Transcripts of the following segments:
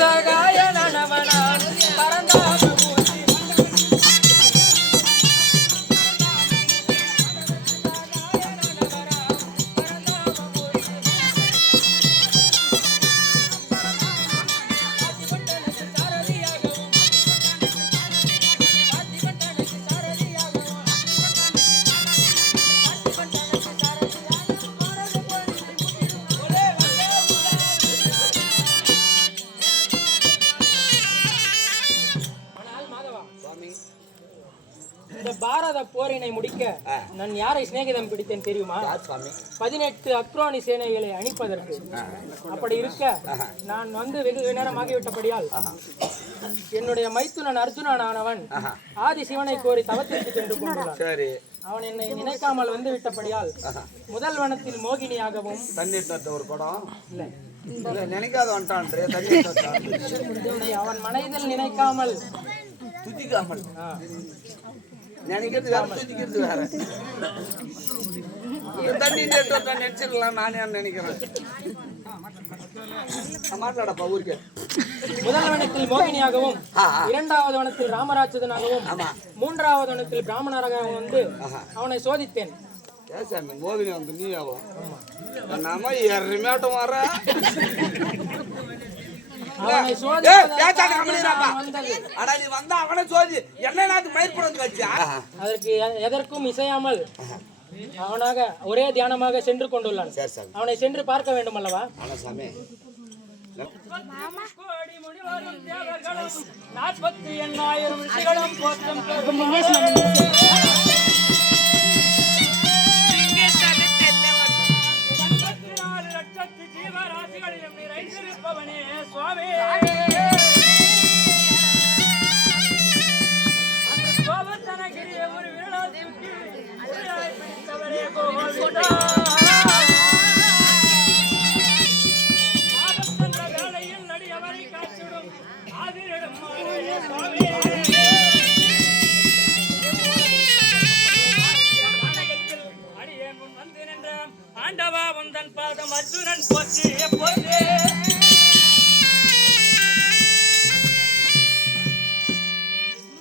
சகாயனவனான் பரந்தாக பாரத போரினை முடிக்க நான் யாரை சிநேகிதம் பிடித்தேன் தெரியுமா? 18 அக்ரோனி சேனைகளை அணிப்பதற்கு. அப்படி இருக்க நான் வந்து வெகு நேரமாகிவிட்டபடியால் என்னுடைய மைத்துனன் அர்ஜுனனானவன் ஆதி சிவனை கோரி தவத்திற்கு சென்று கொண்டுள்ளான். அவன் என்னை நினைக்காமல் வந்து விட்டபடியால் முதல் வனத்தில் மோகினியாகவும் தண்ணீர் ஒரு படம் இல்லை நினைக்காத அவன் மனதில் நினைக்காமல் துதிக்காமல் நினைக்கிறது வேற துதிக்கிறது வேற. தண்ணி நினைச்சிடலாம் நானே நினைக்கிறேன். மாட்டாடப்பா ஊருக்கு. முதல் வனத்தில் மோகினியாகவும், இரண்டாவது வனத்தில் ராமராட்சதனாகவும், மூன்றாவது வனத்தில் பிராமணராகவும் வந்து அவனை சோதித்தேன். மோகினி வந்து நீ ஆகும் நம்ம எருமையாட்டம் வர அதற்கு எதற்கும் இசையாமல் அவனாக ஒரே தியானமாக சென்று கொண்டுள்ளான். அவனை சென்று பார்க்க வேண்டும் அல்லவா? 44 லட்சத்து ஜீவராசிகளிலும் நிறைந்திருப்பவனே சுவாமி. அந்த கோபத்தனகிரிய ஒரு விரலாசிக்கு பிடித்தவரே கோவிந்தா. ஆபத்தந்த வேளையில் நடிகவரை காத்திடும் ஆதிரிடம் சுவாமி. ஆண்டவா உந்தன் பாதம் அர்ஜுனன் போற்றி போற்றே.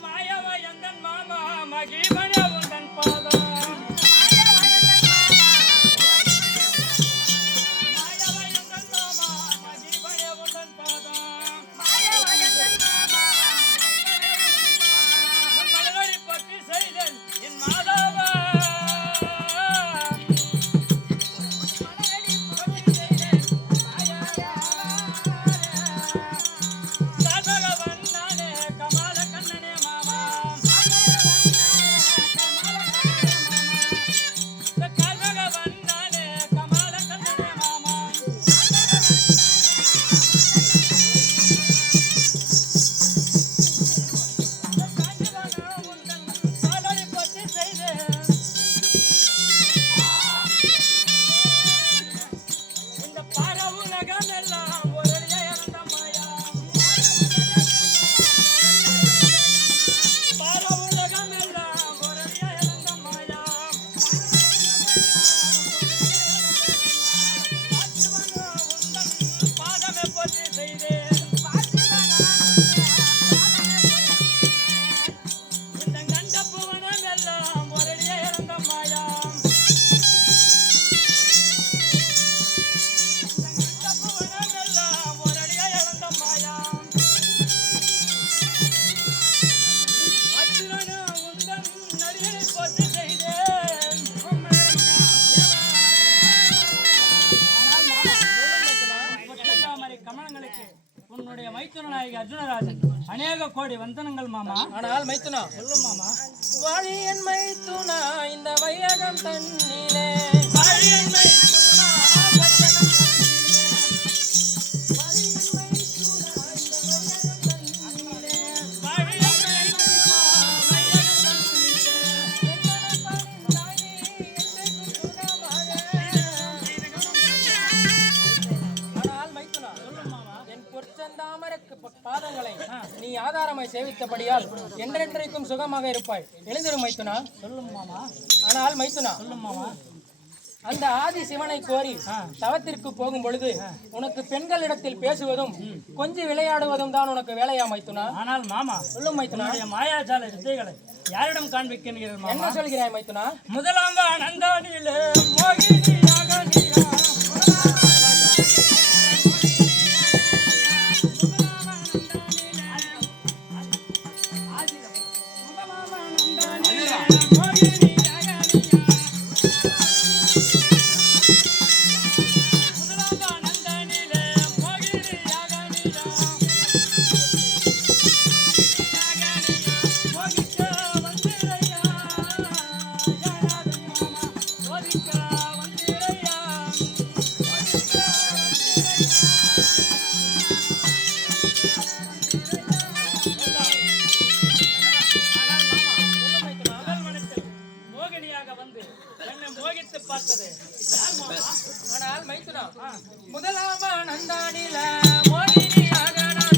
மாயவ எந்தன் மாமா மகிமன உந்தன் பாதம். மாயவ எந்தன் மாமா மகிமன உந்தன் பாதம். உன் மலரை பற்றி செய்தேன் என் மாதவா. உன்னுடைய மைத்துனநாயகி அர்ஜுனராஜன் அநேக கோடி வந்தனங்கள் மாமா. ஆனால் மைத்துனா சொல்லும் மாமா. வாழியன் மைத்துனா இந்த வையகம் தன்னிலே, வாழியன் மைத்துனா பாதங்களை நீ ஆதாரமாய் சேவித்தபடியால் என்றென்றைக்கும் சுகமாக இருப்பாய். எழுந்திரும் மைத்துனா. சொல்லும் மாமா. ஆனால் மைத்துனா சொல்லும் மாமா. அந்த ஆதி சிவனை கோரி தவத்திற்கு போகும் பொழுது உனக்கு பெண்களிடத்தில் பேசுவதும் கொஞ்சம் விளையாடுவதும் தான் உனக்கு வேலையா மைத்துனா? ஆனால் மாமா, சொல்லும் மைத்துனா, மாயாஜால வித்தைகளை யாரிடம் காண்பிக்கிறீர்கள் மாமா? என்ன சொல்கிறாய் மைத்துனா? முதலாம் நந்தானிலே மோகினியாக நீயா. ஆனால் மைத்துனா, முதலாமா நந்தானில மோகினியாக நானும்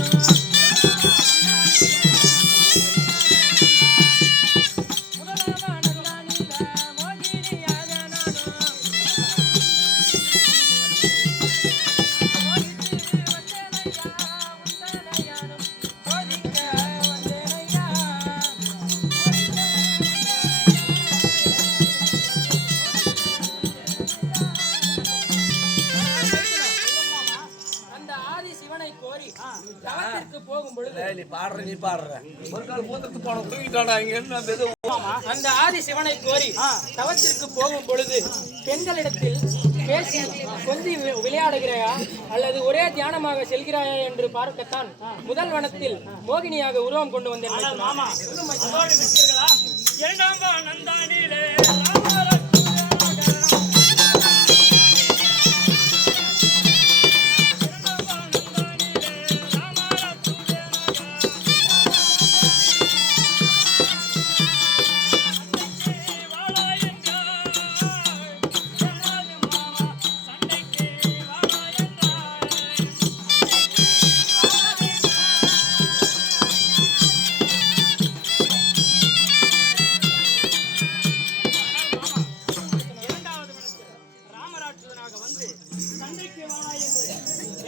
போகும் பொழுது நீ பாடுற ஒரு நாள் மூத்தத்து போன தூக்கிட்டாடா இங்க என்ன அந்த ஆதி சிவனை கோரி தவத்திற்கு போகும் பொழுது பெண்களிடத்தில் பேசி கொஞ்சம் விளையாடுகிறாயா அல்லது ஒரே தியானமாக செல்கிறாயா என்று பார்க்கத்தான் முதல் வனத்தில் மோகினியாக உருவம் கொண்டு வந்தேன் மாமா. இரண்டாம் நந்தானிலே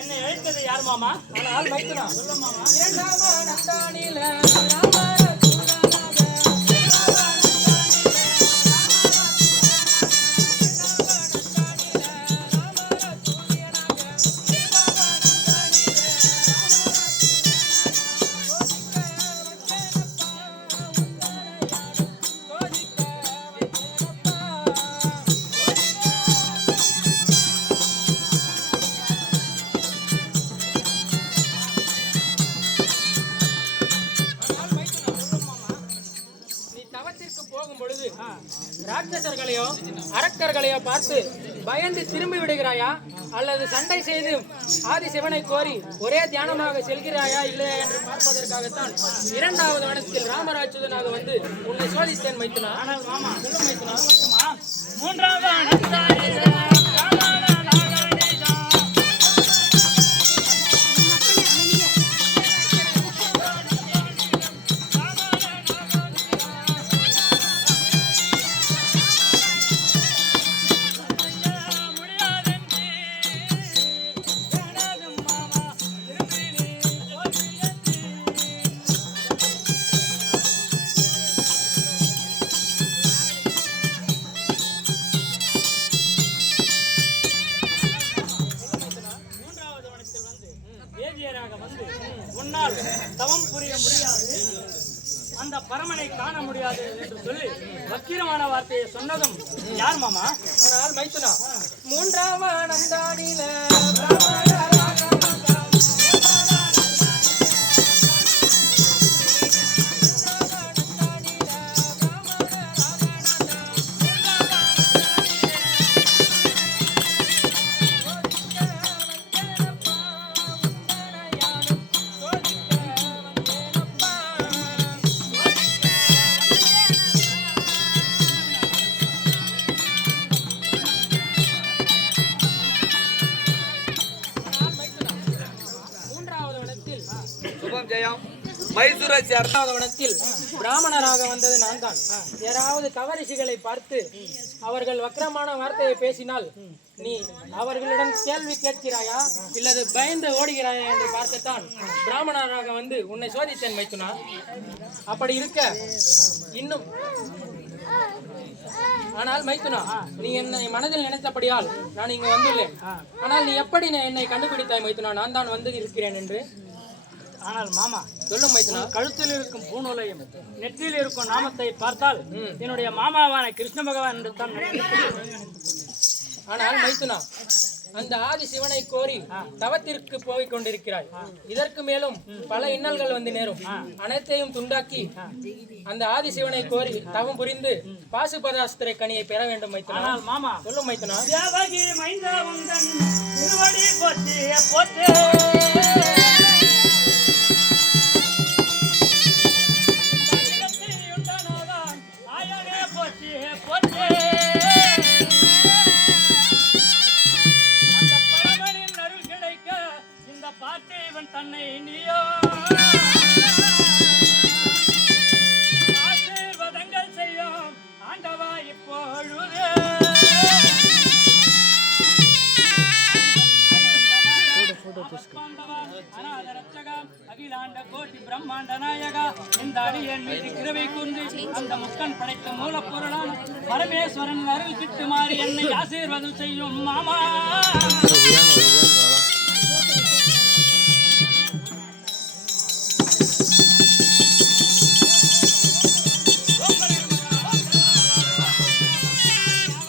என்னை அழைத்தது யார் மாமா? ஆனால் மைத்துனா, சொல்ல மாமா. இரண்டாம் நந்தானில போகும் பொழுது ராட்சசர்களையோ அரக்கர்களையோ பார்த்து பயந்து திரும்பி விடுகிறாயா அல்லது சண்டை செய்து ஆதி சிவனை கோரி ஒரே தியானமாக செல்கிறாயா இல்லையா என்று பார்ப்பதற்காகத்தான் இரண்டாவது வனத்தில் ராமராட்சதனாக வந்து உன்னை சோதித்தேன் மைத்துனா. ஆனால் மாமா, சொல்லும் மைத்துனா. மூன்றாவது வந்து உன்னால் தவம் புரிய முடியாது, அந்த பரமனை காண முடியாது என்று சொல்லி வக்கிரமான வார்த்தையை சொன்னதும் யார் மாமா? ஆனால் மைத்துனா, மூன்றாம் நந்தானில மைசூரை சேர்ந்த வனத்தில் பிராமணராக வந்தது நான் தான். யாராவது தவறிசிகளை பார்த்து அவர்கள் வக்கிரமான வார்த்தையை பேசினால் நீ அவர்களிடம் கேள்வி கேட்கிறாயா இல்லது பயந்து ஓடுகிறாயா என்று பார்க்கத்தான் பிராமணராக வந்து உன்னை சோதித்தேன் மைத்துனா. அப்படி இருக்க இன்னும் ஆனால் மைத்துனா, நீ என்னை மனதில் நினைத்தபடியால் நான் இங்கு வந்துள்ளேன். ஆனால் நீ எப்படி என்னை கண்டுபிடித்தாய் மைத்துனா நான் தான் வந்து இருக்கிறேன் என்று? ஆனால் மாமா, சொல்லும் மைத்துனா. கழுத்தில் இருக்கும் பூநூலையும் நெற்றியில் இருக்கும் நாமத்தை பார்த்தால் என்னுடைய மாமாவான கிருஷ்ண பகவான் என்று தான் நினைக்கிறேன். ஆனால் மைத்துனா, அந்த ஆதி சிவனை கோரி தவத்திற்கு போய் கொண்டிருக்கிறாய். இதற்கு மேலும் பல இன்னல்கள் வந்து நேரும். அனைத்தையும் துண்டாக்கி அந்த ஆதி சிவனை கோரி தவம் புரிந்து பாசுபதாஸ்திர கனியை பெற வேண்டும் மைத்துனா. ஆனால் மாமா, சொல்லும் மைத்துனா. தேவகி மைந்தா உந்தன் திருவடி போற்றி போற்றி தன்னை நீயோ ஆசீர்வாதங்கள் செய்யும் ஆண்டவா இப்பொழுது அகிலாண்ட கோட்டி பிரம்மாண்ட நாயகா இந்த அடியன் மீது கிருபை கூர்ந்து அந்த முக்கன் படைத்த மூலப்பொருளாம் பரமேஸ்வரன் அருள் கிட்டுமாறு என்னை ஆசீர்வாதம் செய்யும் மாமா.